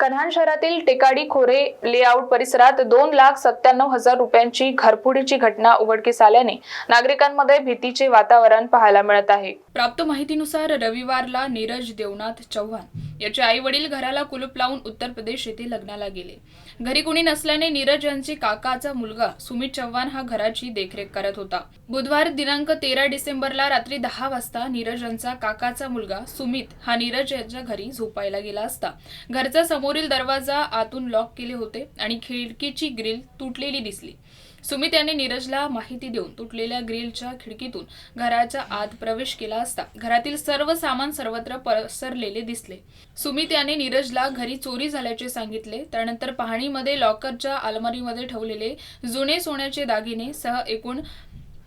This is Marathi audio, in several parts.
कन्हान शहरातील टेकाडी खोरे लेआउट परिसरात दोन लाख सत्त्याण्णव हजार रुपयांची घरफोडीची घटना उघडकीस आल्याने नागरिकांमध्ये भीतीचे वातावरण पाहायला मिळत आहे. प्राप्त माहितीनुसार रविवारला नीरज देवनाथ चव्हाण याचे आई वडील घराला कुलूप लावून उत्तर प्रदेश येथे लग्नाला गेले. घरी कुणी नसल्याने नीरज यांचे काकाचा मुलगा सुमित चव्हाण हा घराची देखरेख करत होता. बुधवार दिनांक तेरा डिसेंबरला रात्री दहा वाजता नीरज यांचा काकाचा मुलगा सुमित हा नीरज यांच्या घरी झोपायला गेला असता. घरचा समोरील दरवाजा आतून लॉक केले होते आणि खिडकीची ग्रिल तुटलेली दिसली. सुमित यांनी नीरजला माहिती देऊन तुटलेल्या ग्रिलच्या खिडकीतून घराच्या आत प्रवेश केला असता घरातील सर्व सामान सर्वत्र पसरलेले दिसले. सुमित याने नीरजला घरी चोरी झाल्याचे सांगितले. त्यानंतर पाहणीमध्ये लॉकरच्या अलमारीमध्ये ठेवलेले जुने सोन्याचे दागिने सह एकूण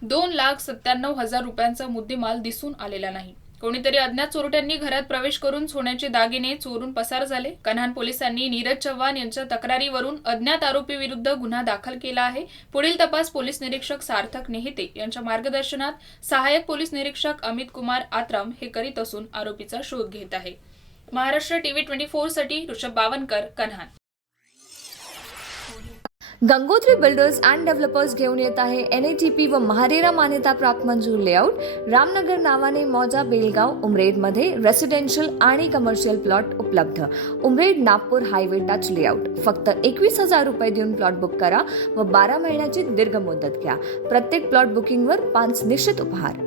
दोन लाख सत्त्याण्णव हजार रुपयांचा मुद्देमाल दिसून आलेला नाही. कोणीतरी अज्ञात चोरट्यांनी घरात प्रवेश करून सोन्याचे दागिने चोरून पसार झाले. कन्हान पोलिसांनी नीरज चव्हाण यांच्या तक्रारीवरून अज्ञात आरोपी विरुद्ध गुन्हा दाखल केला आहे. पुढील तपास पोलीस निरीक्षक सार्थक नेहिते यांच्या मार्गदर्शनात सहाय्यक पोलीस निरीक्षक अमित कुमार आत्राम हे करीत असून आरोपीचा शोध घेत आहे. Maharashtra TV twenty फोरसाठी Rishabh Bawankar Kanhan. Gangotri builders and developers घेऊन येत आहे एन ए टी पी व महारेरा मान्यता प्राप्त मंजूर लेआउट रामनगर नावाने मौजा बेलगाव उमरेडमध्ये रेसिडेन्शियल आणि कमर्शियल प्लॉट उपलब्ध. Umred Nagpur highway touch layout फक्त एकवीस हजार रुपये देऊन प्लॉट बुक करा व बारा महिन्याची दीर्घ मुदत घ्या. प्रत्येक प्लॉट बुकिंगवर पाच निश्चित उपहार.